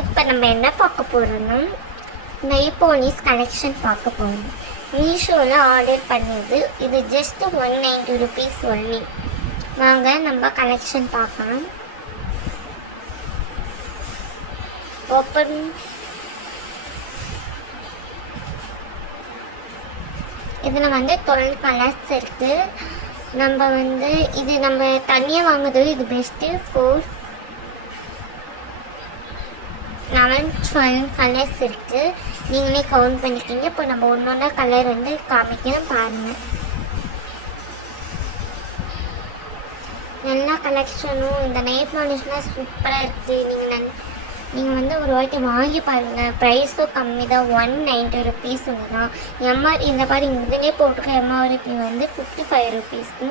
இப்போ நம்ம என்ன பார்க்க போகிறோம்னா நெயில் பாலிஷ் கலெக்ஷன் பார்க்க போகிறோம். மீஷோவில் ஆர்டர் பண்ணது. இது ஜஸ்ட் 190 rupees ஒன்லி. வாங்க நம்ம கலெக்ஷன் பார்க்கலாம். ஓப்பன். இதில் 12 கலர்ஸ் இருக்குது. நம்ம இது நம்ம தனியாக வாங்குறது இது பெஸ்ட்டு. 4, 11, 12 கலர்ஸ் இருக்குது. நீங்களே கவுண்ட் பண்ணிக்கிங்க. இப்போ நம்ம ஒன்றா கலர் காமிக்கிறோம் பாருங்கள். எல்லா கலெக்ஷனும் இந்த நெயில் பாலிஷ்லாம் சூப்பராக இருக்குது. நீங்கள் ஒரு வாட்டி வாங்கி பாருங்கள். ப்ரைஸும் கம்மி தான். 190 rupees தான். இந்த பாருங்க இதிலே போட்டுக்க MRP 55 rupeesக்கு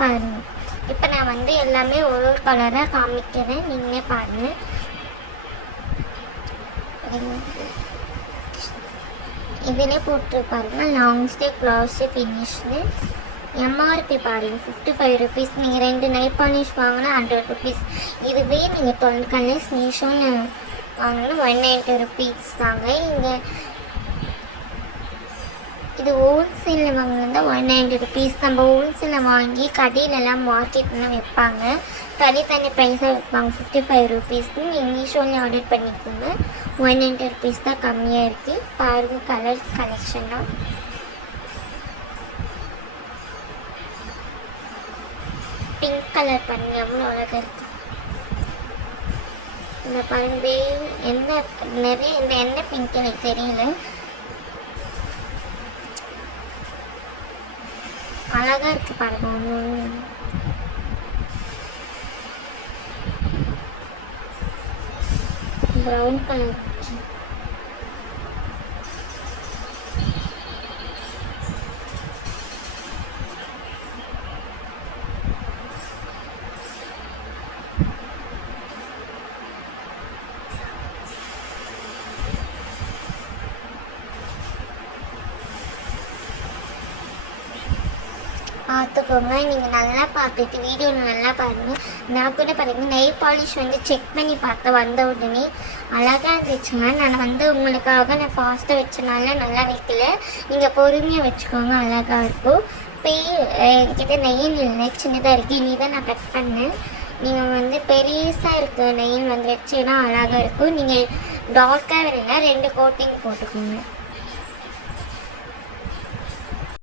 பாருங்கள். இப்போ நான் எல்லாமே ஒரு கலராக காமிக்கிறேன். நீங்களே பாருங்கள். இதிலே போட்டு பாருங்கள். லாங் ஸ்டே க்ளாஸ் ஃபினிஷ்னு. MRP பாருங்கள் 55 rupees. நீங்கள் 2 நெயில் பாலிஷ் வாங்கினா 100 rupees. இதுவே நீங்கள் 12 கலர்ஸ் மீஷோன்னு வாங்கினா 190 rupees தாங்க. இங்கே இது ஹோல்சேலில் வாங்கினா 190 rupees. நம்ம ஹோல்சேலில் வாங்கி கடையிலலாம் மார்க்கெட்லாம் வைப்பாங்க. தனித்தனி ப்ரைஸாக வைப்பாங்க 55 rupeesக்கு. நீங்கள் மீஷோவில் ஆர்டர் பண்ணிக்கோங்க. 190 rupees தான் கம்மியாக இருக்குது. பாருங்கள் கலர்ஸ் கலெக்ஷன்லாம். பிங்க் கலர் பாருங்க எவ்வளோ அழகாக இருக்குது. இந்த பாருங்க நிறைய என்ன பிங்க் எனக்கு தெரியல. அழகாக இருக்குது பாருங்க. ஒன்று ப்ரௌன் கலர். பார்த்துக்கோங்க. நீங்கள் நல்லா பார்த்துட்டு வீடியோவில் நல்லா பாருங்கள். நான் கூட பாருங்கள் நெயில் பாலிஷ் செக் பண்ணி பார்த்தேன். வந்த உடனே அழகாக இருந்துச்சுங்க. நான் உங்களுக்காக நான் ஃபாஸ்ட்டாக வச்சனால நல்லா வைக்கல. நீங்கள் பொறுமையாக வச்சுக்கோங்க. அழகாக இருக்கும். இப்போ என்கிட்ட நெயில் இல்லை, சின்னதாக இருக்குது. இனி தான் நான் கட் பண்ணேன். நீங்கள் பெருசாக இருக்குது நெயில் வச்சுன்னா அழகாக இருக்கும். நீங்கள் டார்க்காக வேணும்னா 2 கோட்டிங் போட்டுக்கோங்க.